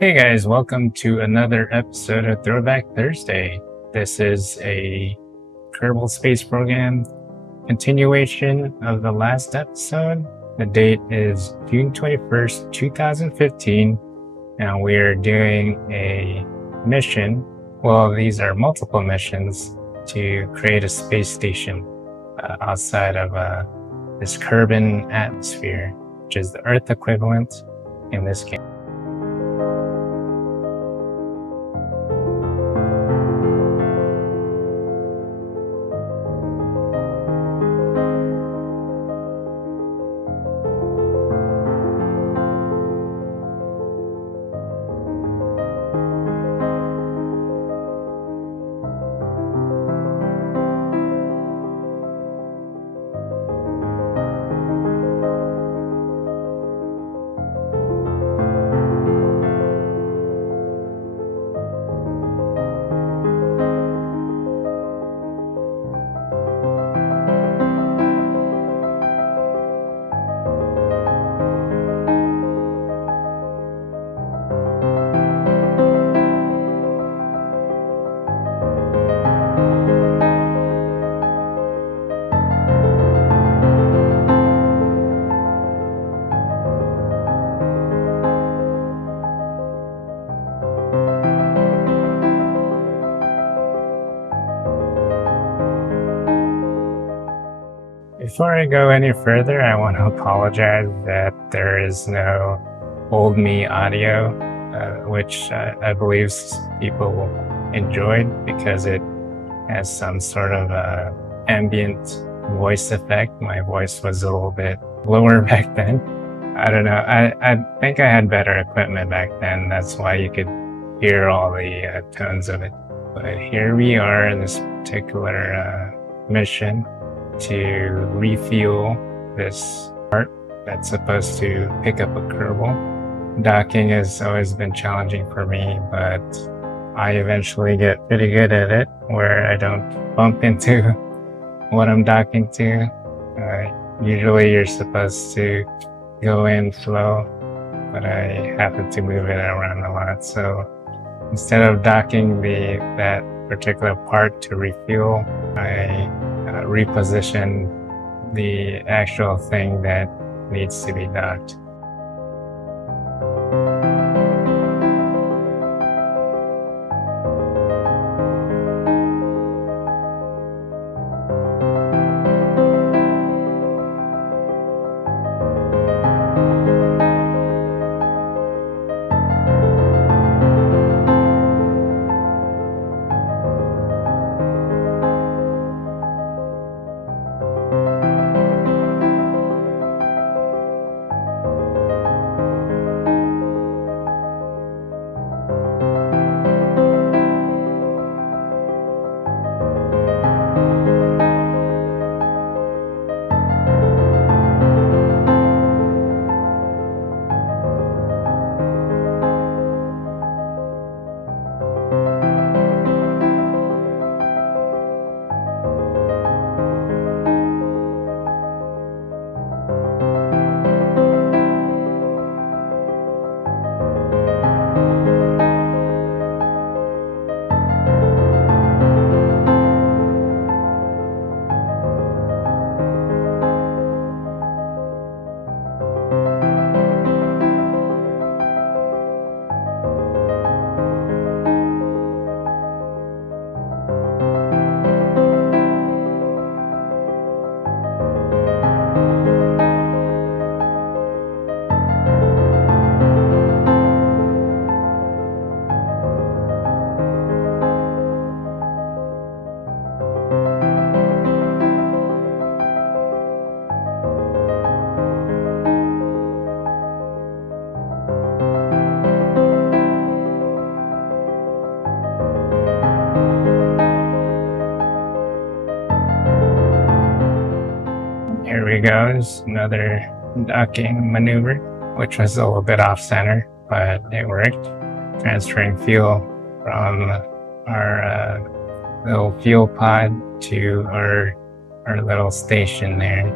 Hey guys, welcome to another episode of Throwback Thursday. This is a Kerbal Space Program continuation of the last episode. The date is June 21st, 2015, and we're doing a mission. Well, these are multiple missions to create a space station outside of this Kerbal atmosphere, which is the Earth equivalent in this game. Before I go any further, I want to apologize that there is no old me audio, which I believe people enjoyed because it has some sort of ambient voice effect. My voice was a little bit lower back then. I don't know. I think I had better equipment back then. That's why you could hear all the tones of it. But here we are in this particular mission to refuel this part that's supposed to pick up a kerbal. Docking has always been challenging for me, but I eventually get pretty good at it where I don't bump into what I'm docking to. Usually you're supposed to go in slow, but I happen to move it around a lot. So instead of docking that particular part to refuel, I reposition the actual thing that needs to be docked. Here we go, is another docking maneuver, which was a little bit off center, but it worked. Transferring fuel from our little fuel pod to our little station there.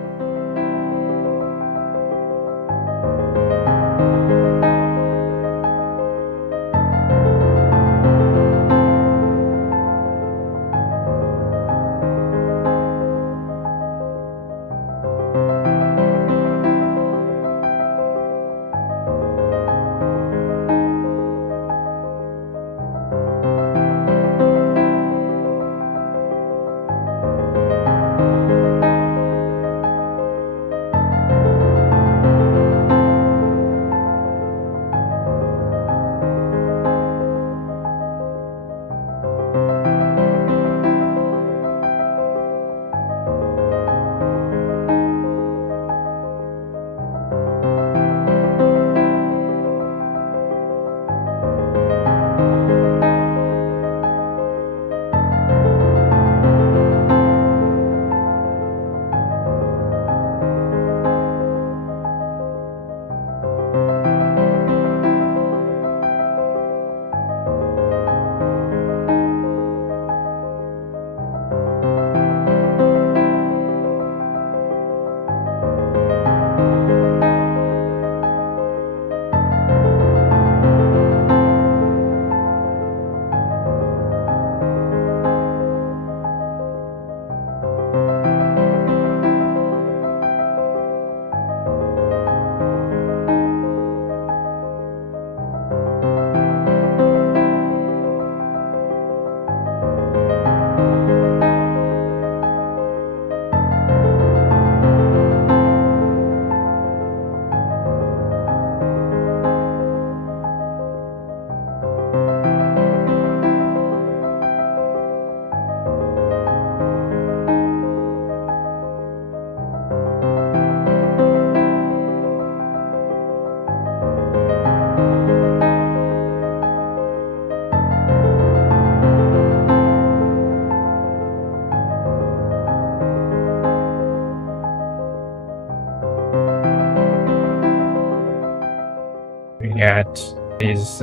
got these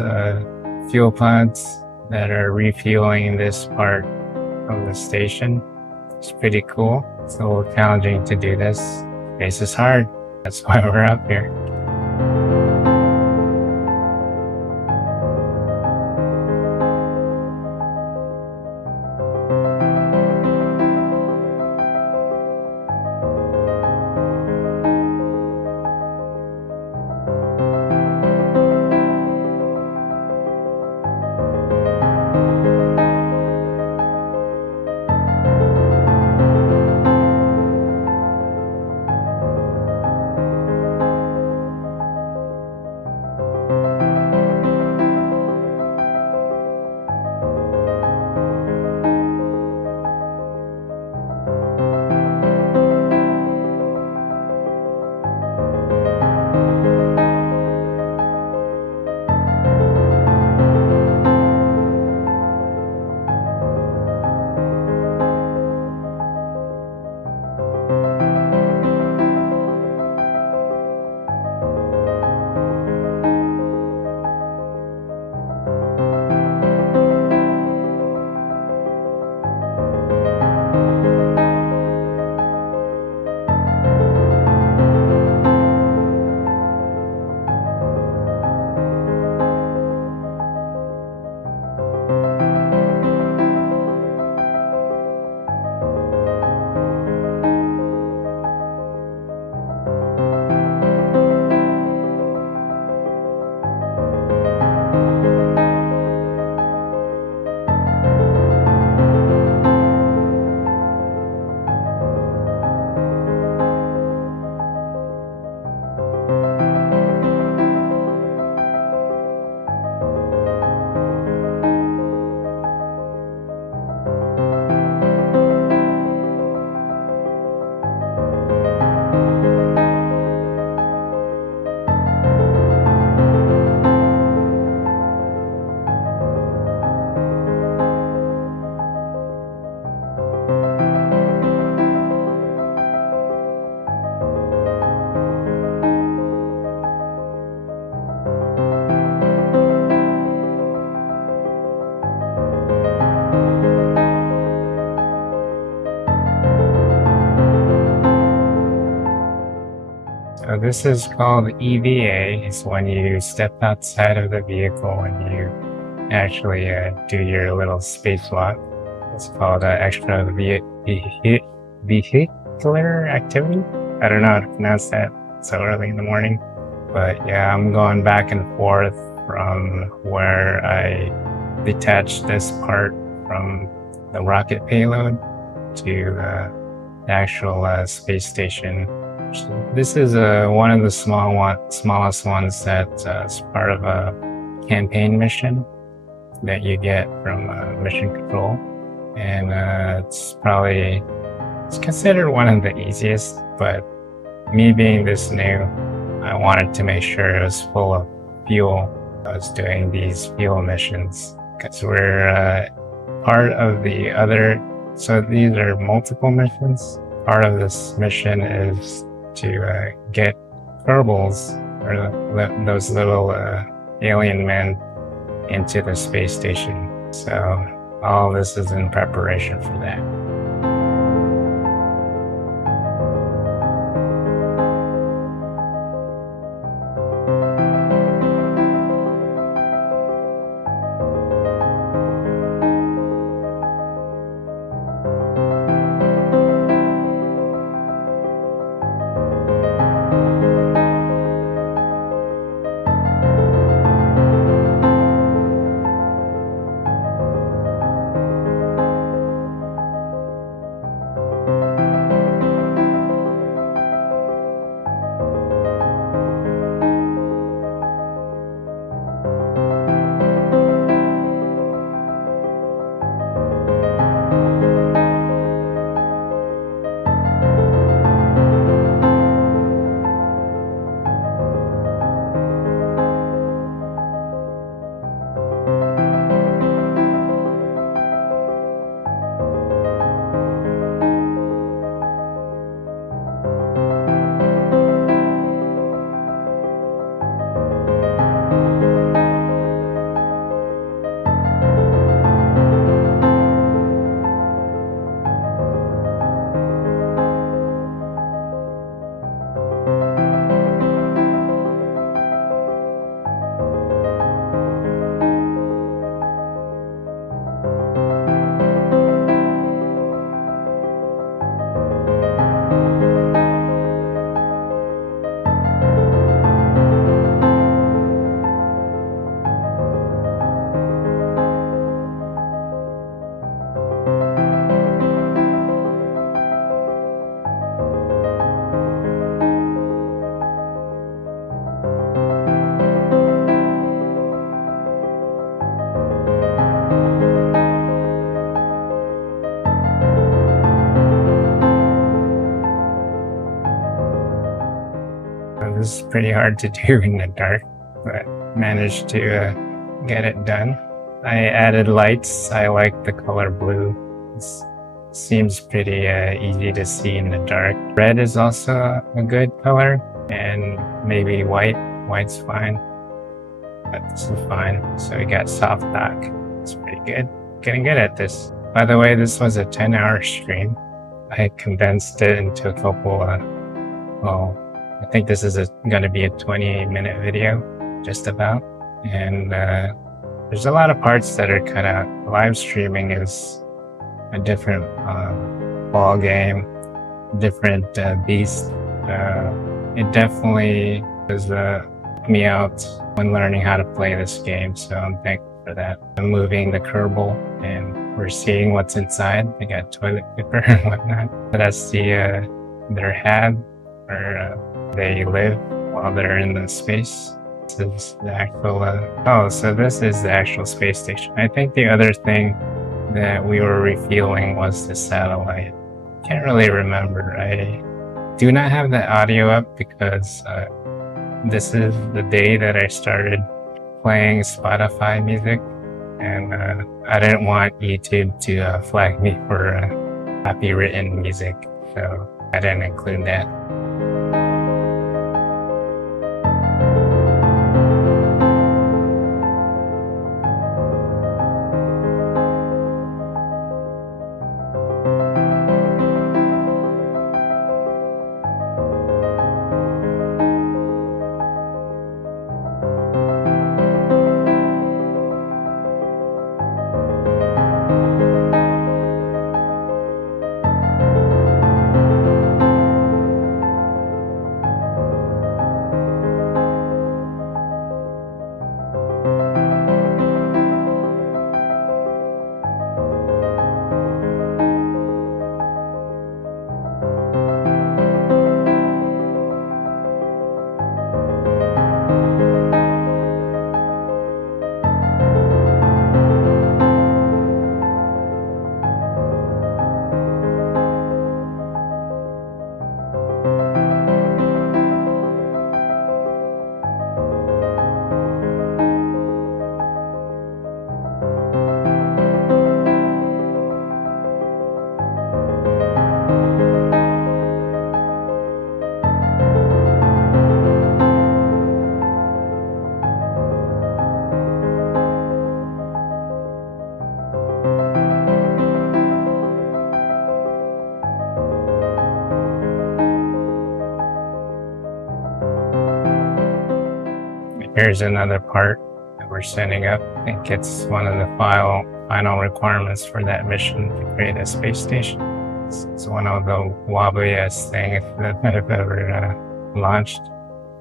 fuel pods that are refueling this part of the station. It's pretty cool. It's a little challenging to do this. Space is hard. That's why we're up here. So this is called EVA. It's when you step outside of the vehicle and you actually do your little spacewalk. It's called vehicular activity. I don't know how to pronounce that so early in the morning. But yeah, I'm going back and forth from where I detached this part from the rocket payload to the actual space station. This is one of the smallest ones that's part of a campaign mission that you get from mission control, and it's considered one of the easiest. But me being this new, I wanted to make sure it was full of fuel. I was doing these fuel missions because we're part of the other. So these are multiple missions. Part of this mission is to get kerbals, or those little alien men, into the space station. So all this is in preparation for that. This is pretty hard to do in the dark, but managed to get it done. I added lights. I like the color blue. It seems pretty easy to see in the dark. Red is also a good color, and maybe white. White's fine, but this is fine. So we got soft dark. It's pretty good. Getting good at this. By the way, this was a 10-hour stream. I condensed it into a couple, well, I think this is going to be a 28-minute video, just about. And there's a lot of parts that are cut out. Live streaming is a different ball game, different beast. It definitely has me out when learning how to play this game, so I'm thankful for that. I'm moving the kerbal, and we're seeing what's inside. They got toilet paper and whatnot. That's their hab, where they live while they're in the space. This is the actual, so this is the actual space station. I think the other thing that we were refueling was the satellite. Can't really remember. I do not have the audio up because this is the day that I started playing Spotify music, and I didn't want YouTube to flag me for copywritten music, so I didn't include that. Here's another part that we're setting up. I think it's one of the final requirements for that mission to create a space station. It's one of the wobbliest things that I've ever launched.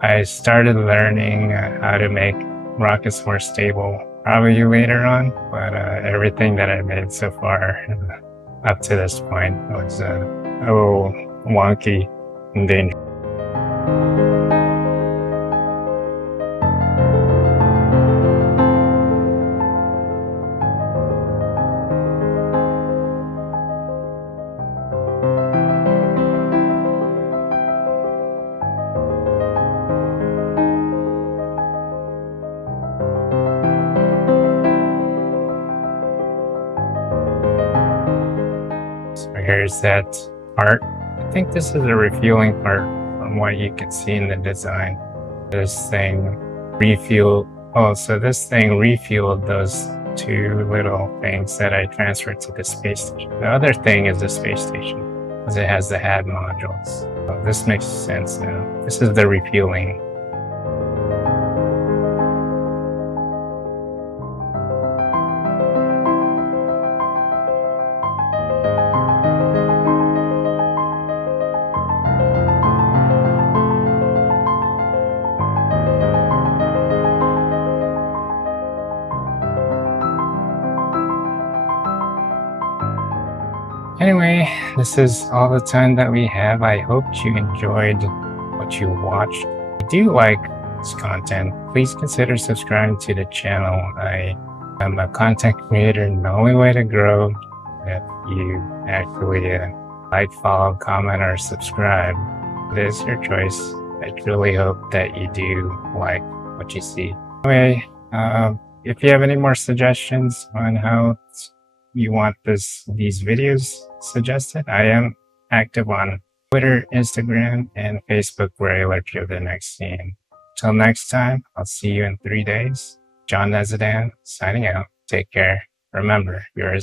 I started learning how to make rockets more stable probably later on, but everything that I made so far up to this point was a little wonky and dangerous. So here's that part. I think this is a refueling part from what you can see in the design. This thing refueled those two little things that I transferred to the space station. The other thing is the space station, because it has the HAD modules. So this makes sense now. This is the refueling. Anyway, this is all the time that we have. I hope you enjoyed what you watched. If you do like this content, please consider subscribing to the channel. I am a content creator, and the only way to grow if you actually like, follow, comment, or subscribe. It is your choice. I truly hope that you do like what you see. Anyway, if you have any more suggestions on how you want these videos suggested, I am active on Twitter, Instagram, and Facebook, where I let you the next scene. Till next time, I'll see you in 3 days. John NEZO signing out. Take care. Remember, you're a